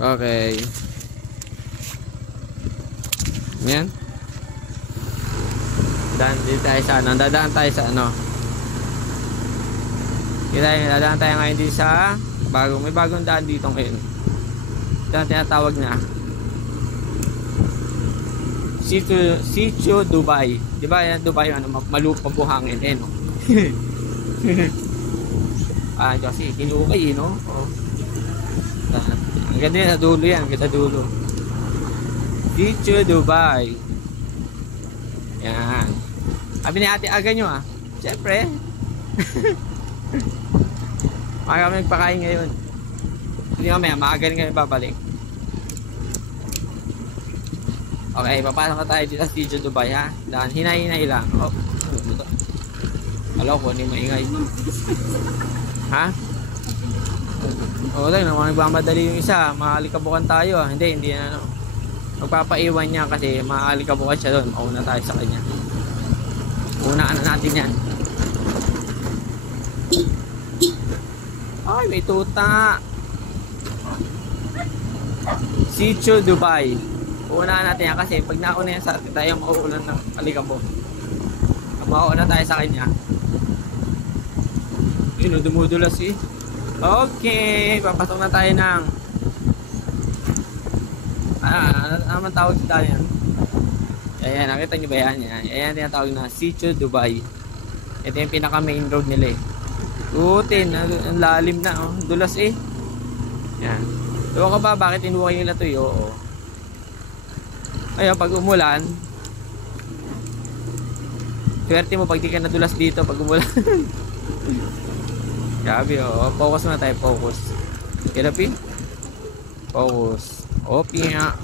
Okay. Yan. Dito tayo sa ano. Dadaan tayo sa ano. Dadaan tayo ngayon dito sa may bagong daan dito ngayon. Ito ang tinatawag na Sitio Dubai. Di ba yan Dubai, ano, malupa buhangin eh, no? Kasi hinukay, no? Oh. Ang ganda yan sa dulo yan, ang ganda dulo. Sitio Dubai. Yan. Sabi ni Ate Aga nyo, ah. Siyempre. Maaga kami nagpakain ngayon. Hindi mamaya, maaga rin kami babalik. Okay, papasok na tayo dito sa Sitio Dubai, ha? Daan, hinay-hinay lang. Oh, ito. Alam ko, hindi maingay. Ha? O, naman nagmamadali yung isa. Maaalikabukan tayo, ha? Hindi na, ano. Magpapaiwan niya kasi maaalikabukan siya doon. Mauna tayo sa kanya. Unaan na natin yan. Ay, may tuta. Sitio Dubai. Unahan natin yan kasi pag nauna yan sa atin tayo mauulan ng alikabok. Mauna tayo sa kanya. Yun, dumudulas eh. Okay, papasok na tayo ng ano naman tawag sa yan? Ayan, nakita nyo ba yan? Ayan, tinatawag na Sitio Dubai. Ito yung pinaka main road nila eh. Utin, ang lalim na oh. Dulas eh. Yan. Diba ka ba bakit inuway nila ito? Oo. Ayun, pag umulan, swerte mo pag di ka nadulas dito pag umulan. Grabe oh. Focus na tayo, focus. Kirapi? Focus. Okay nga.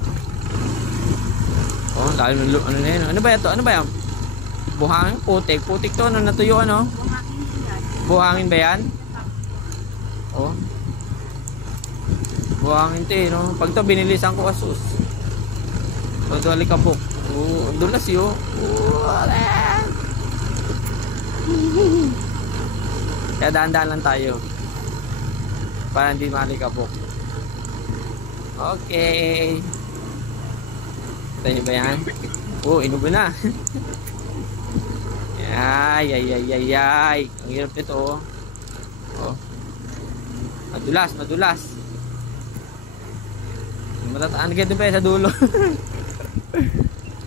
Oh, lalim ng ano na yun. Ano ba ito? Ano ba yan? Buhangin? Putik. Putik to. Ano natuyo ano? Buhangin ba yan? Oh. Buhangin to eh, no? Pag to binilisan ko asus. Ito alikabok. Oh, dulas yun. Kaya daan-daan lang tayo. Para hindi malikabok. Okay. Kita nyo ba yan? Oh, inubo na. Ay. Ang hirap nito oh. Oh. Madulas. Matataan ka doon pa sa dulo.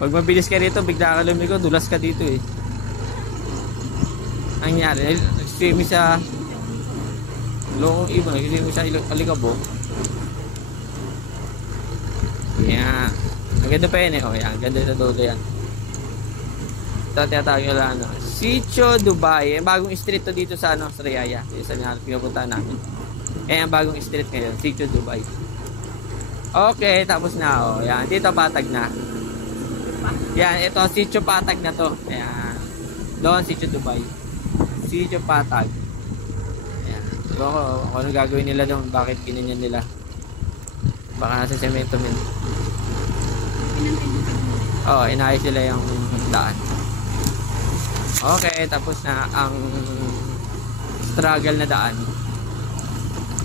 Pag mabilis ka rito, bigla ka lumiko, dulas ka dito eh. Ang nangyari, nag-swimming sa Lokong ibon, nag-swimming sa alikabok. Yan. Ang ganda pa yun eh. Oh, yan. Ganda sa dulo yan. Ito tinatawag nyo lang ano. Sitio Dubai. Yung bagong street to dito sa ano, sa Riyaya. Yung sa pinupuntahan namin. Ang bagong street ngayon. Sitio Dubai. Okay, tapos na oh. Yan, dito patag na. Yan, ito Sitio Patag na to. Yan. Doon Sitio Dubai. Sitio Patag. Yan. Diba kung ano gagawin nila doon, bakit kinanyan nila. Baka nasa semento min. Oh, inayos sila yung daan. Okay, tapos na ang struggle na daan.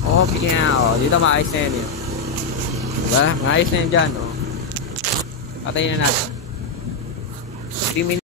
Okay na, oh. Dito maayos na yun. Diba? Maayos na yun dyan, oh. Patayin na natin. 3 minutes.